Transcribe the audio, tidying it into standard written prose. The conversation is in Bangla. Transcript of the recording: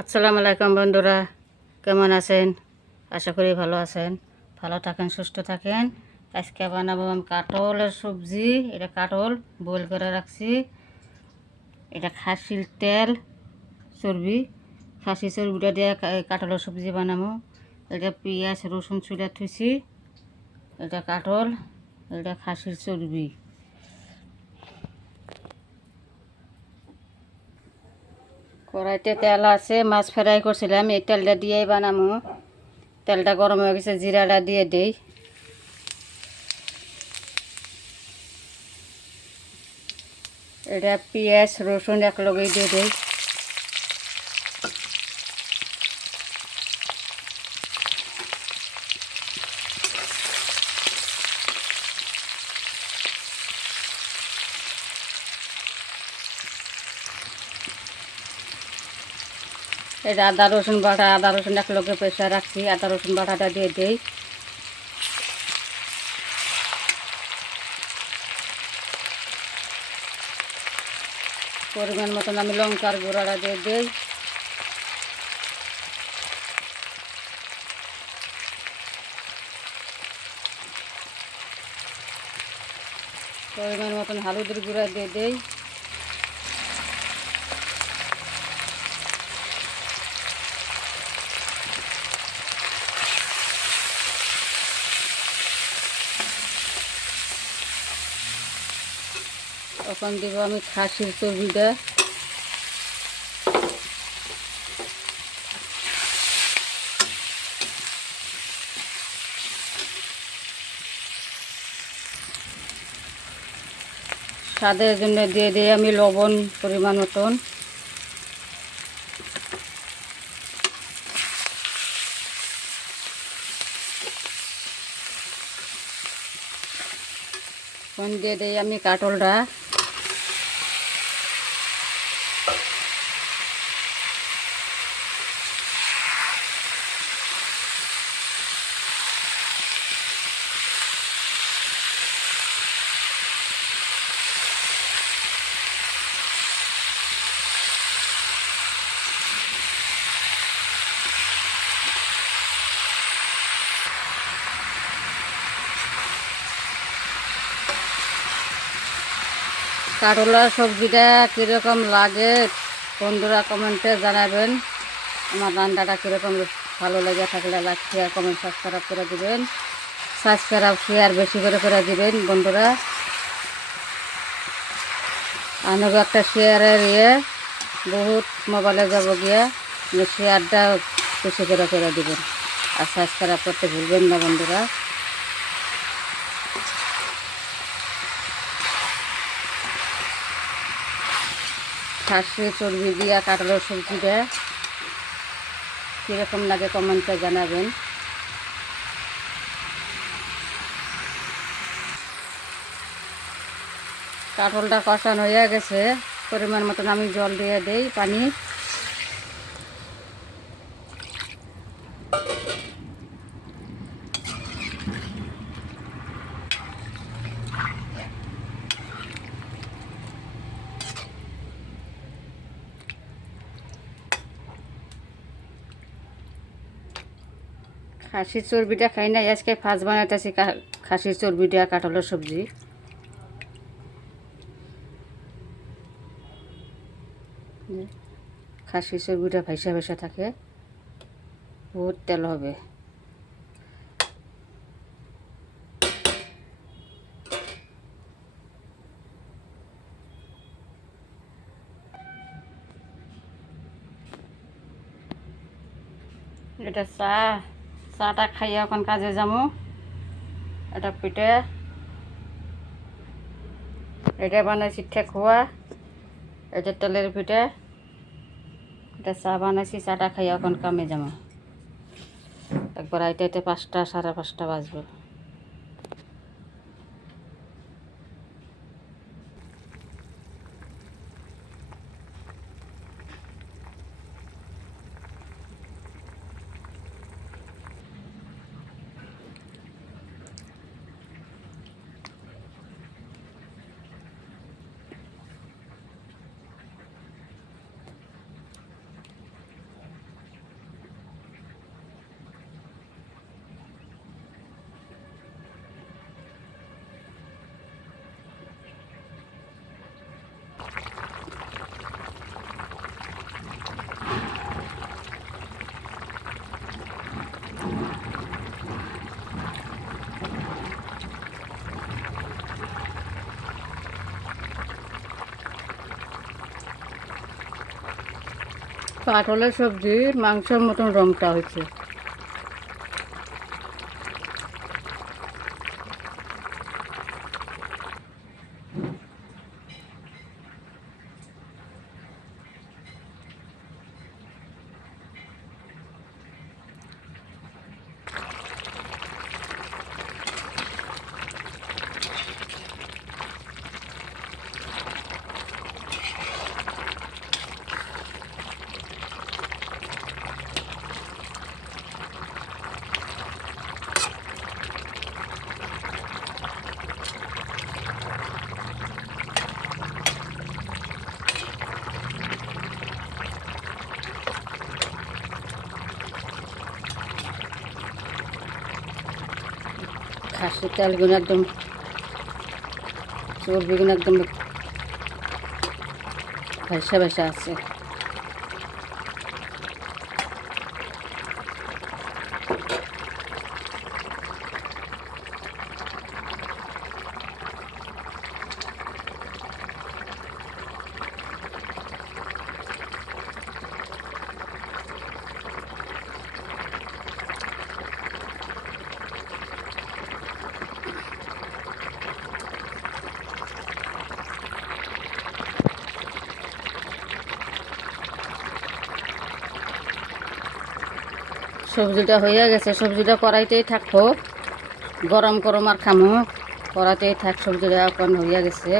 আসসালামু আলাইকুম বন্ধুরা, কেমন আছেন? আশা করি ভালো আছেন। ভালো থাকেন, সুস্থ থাকেন। আজকে বানাবো আমি কাঠলের সবজি। এটা কাঠল বয়েল করে রাখছি। এটা খাসির তেল চর্বি, খাসি চর্বিটা দিয়ে কাঠলের সবজি বানাবো। এটা পেঁয়াজ রসুন চুলা থুইছি। এটা কাঠল, এটা খাসির চর্বি। কড়াইতে তেল আছে, মাছ ফ্রাই করছিলাম, এই তেলটা দিয়েই বানাবো। তেলটা গরম হয়ে গেছে, জিরাটা দিয়ে দেই। এটা পেঁয়াজ রসুন একলগেই দিয়ে দেই। এটা আদা রসুন বাটা, আদা রসুন একলগে পেশা রাখছি, আদা রসুন বাটাটা দিয়ে দেই। পরিমাণ মতন আমি লঙ্কার গুঁড়াটা দিয়ে দেই। পরিমাণ মতন হলুদের গুঁড়া দিয়ে দেই। এখন দেব আমি খাসির চর্বিটা। স্বাদের জন্য দিয়ে দিই আমি লবণ পরিমাণ মতন। এখন দিয়ে দিই আমি কাঠলটা। কাঠলার সবজিটা কীরকম লাগে বন্ধুরা কমেন্টে জানাবেন। আমার রান্নাটা কীরকম ভালো লেগে থাকলে লাইক শেয়ার কমেন্ট সাবস্ক্রাইব করে দেবেন। সাবস্ক্রাইব শেয়ার বেশি করে দিবেন বন্ধুরা। আমাকে একটা শেয়ারের বহুত মোবাইলে যাব গিয়া, শেয়ারটা বেশি করে দেবেন। আর সাবস্ক্রাইব করতে ভুলবেন না বন্ধুরা। খাসি চর্বি দিয়া কাঠলের সবজিটা কীরকম লাগে কমেন্টে জানাবেন। কাঠলটা কষানো হয়ে গেছে, পরিমাণ মতন আমি জল দিয়ে দেই, পানি। খাসির চর্বিটা খাই না, আজকে ফার্স্ট বানাইতেছি খাসির চর্বিটা কাঠলের সবজি। খাসির চর্বিটা ভাইসা ভাইসা থাকে, বহুত তেল হবে। এটা চাটা খাইয়া এখন কাজে যাবো। এটা পিঠে, এটা বানাইছি ঠেকুয়া, এটা তেলের পিঠে। এটা চা বানাইছি, চাটা খাইয়া এখন কামে যাবো। একবার আইতে 5টা 5:30 বাজবে। কাঁঠালের সবজি মাংসের মতন রংটা হয়েছে। খাসির তেলগুলো একদম, চর্বিগুলো একদম ভাইসা ভাইসা আছে। সবজিটা হয়ে গেছে, সবজিটা কড়াইতেই থাকবো, গরম গরম আর খামো, কড়াইতেই থাক, সবজিটা এখন হয়ে গেছে।